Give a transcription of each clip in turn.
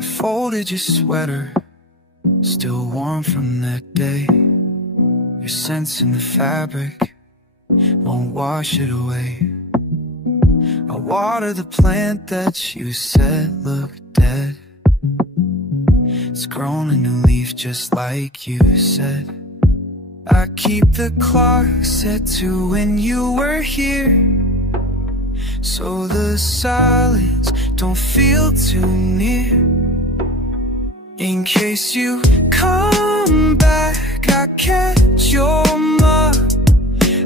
I folded your sweater, still warm from that day. Your scents in the fabric won't wash it away. I water the plant that you said looked dead. It's grown a new leaf just like you said. I keep the clock set to when you were here, so the silence don't feel too near. In case you come back, I catch your mark.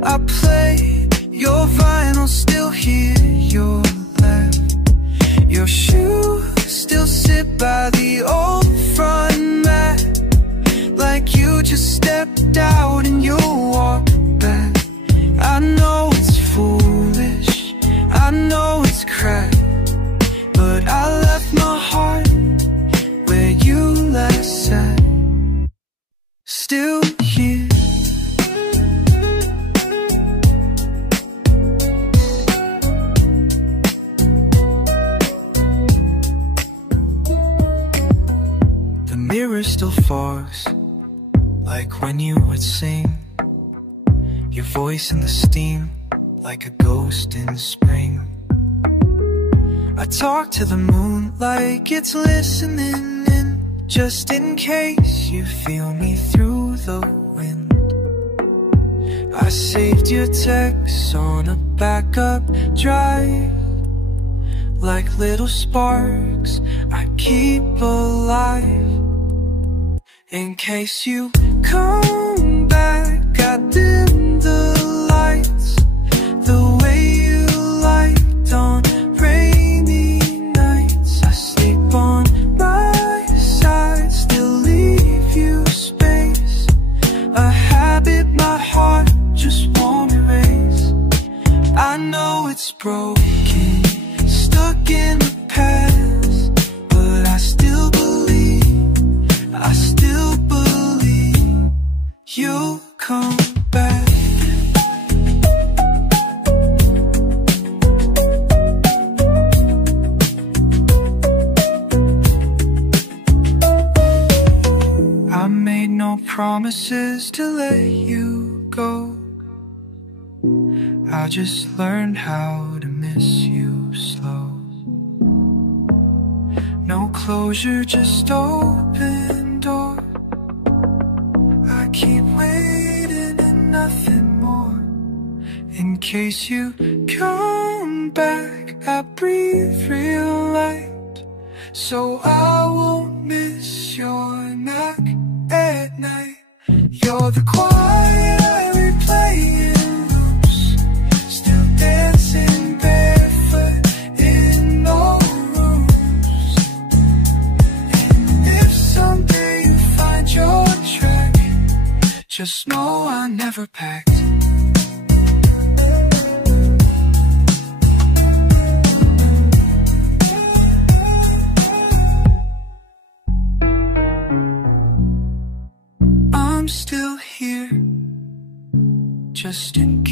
I play your vinyl, still hear your laugh. Your shoes still sit by the old front mat, like you just stepped out and you'll walk back. I know it's foolish, I know it's cracked, but I left my heart where you last sat, still here. The mirror still fogs, like when you would sing. Your voice in the steam, like a ghost in spring. I talk to the moon like it's listening in, just in case you feel me through the wind. I saved your texts on a backup drive, like little sparks I keep alive. In case you come back, I dim the lights the way you liked on rainy nights. I sleep on my side, still leave you space, a habit my heart just won't erase. I know it's broken, stuck in the past, but I still believe you'll come back. I made no promises to let you go. I just learned how to miss you slow. No closure, just open door. I keep waiting and nothing more. In case you come back, I breathe real light, so I won't miss your knock at night. You're the quiet I replay in loops, still dancing barefoot in old rooms. And if someday you find your track, just know I never packed. I'm still here, just in